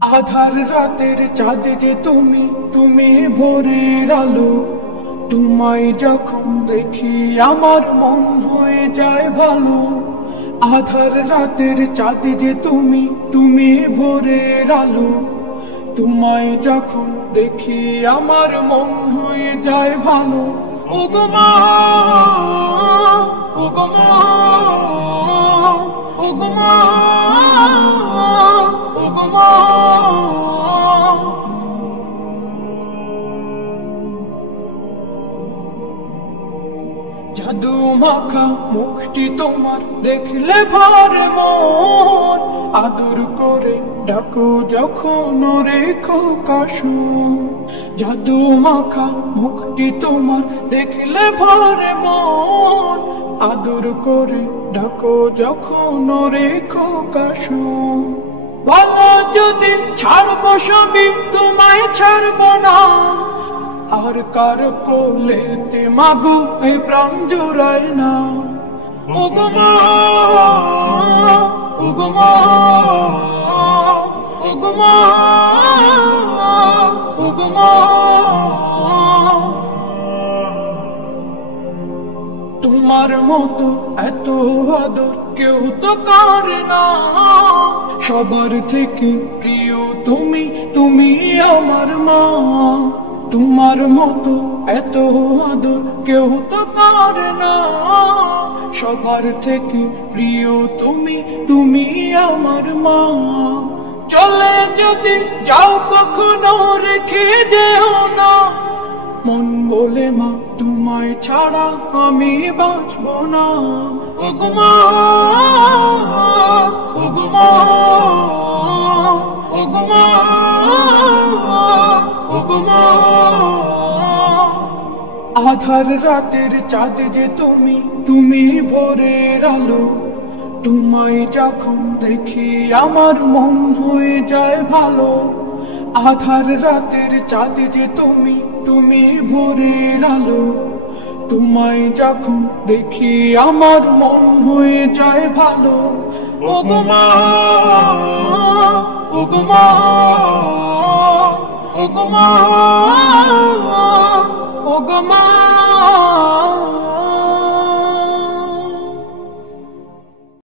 আধার রাতের চাঁদ যে তুমি, তুমি ভোরের আলো। তোমায় যখন দেখি আমার মন হয়ে যায় ভালো। আধার রাতের চাঁদ যে তুমি, তুমি ভোরের আলো। তোমায় যখন দেখি আমার মন হয়ে যায় ভালো। ওগো মা, ওগো মা, ওগো মা, ওগো মা। জাদু মাখা মুখটি তোমার দেখলে ভরে মন। আদর করে ডাকো যখন রেখো কাশন। জাদু মাখা মুখটি তোমার দেখলে ভরে মন। আদর করে ডাকো যখন রেখো কাশন। বলো যদি ছাড়বো সবই, তোমায় ছাড়বো না। আর কার কোলেতে মাগো এ প্রাণ জুড়ায় না। ওগো মা, ওগো মা, ওগো মা, ওগো মা। তোমার মতো এত আদর কেউ তো করে না। সবার থেকে প্রিয় তুমি, তুমি আমার মা। তোমার মতো এত আদর কেউ তো করে না। সবার থেকে প্রিয় তুমি, তুমি আমার মা। চলে যদি যাও কখনো রেখে যেও না। মন বলে মা তোমায় ছাড়া আমি বাঁচবো না। ওগো মা, ওগো মা, ওগো মা, ওগো মা। আধার রাতের চাঁদ যে তুমি, তুমি ভোরের আলো। তোমায় যখন দেখি আমার মন হয়ে যায় ভালো। আধার রাতের চাঁদ যে তুমি, তুমি ভোরের আলো। তোমায় যখন দেখি আমার মন হয়ে যায় ভালো। ওগো মা, ওগো মা, ওগো মা।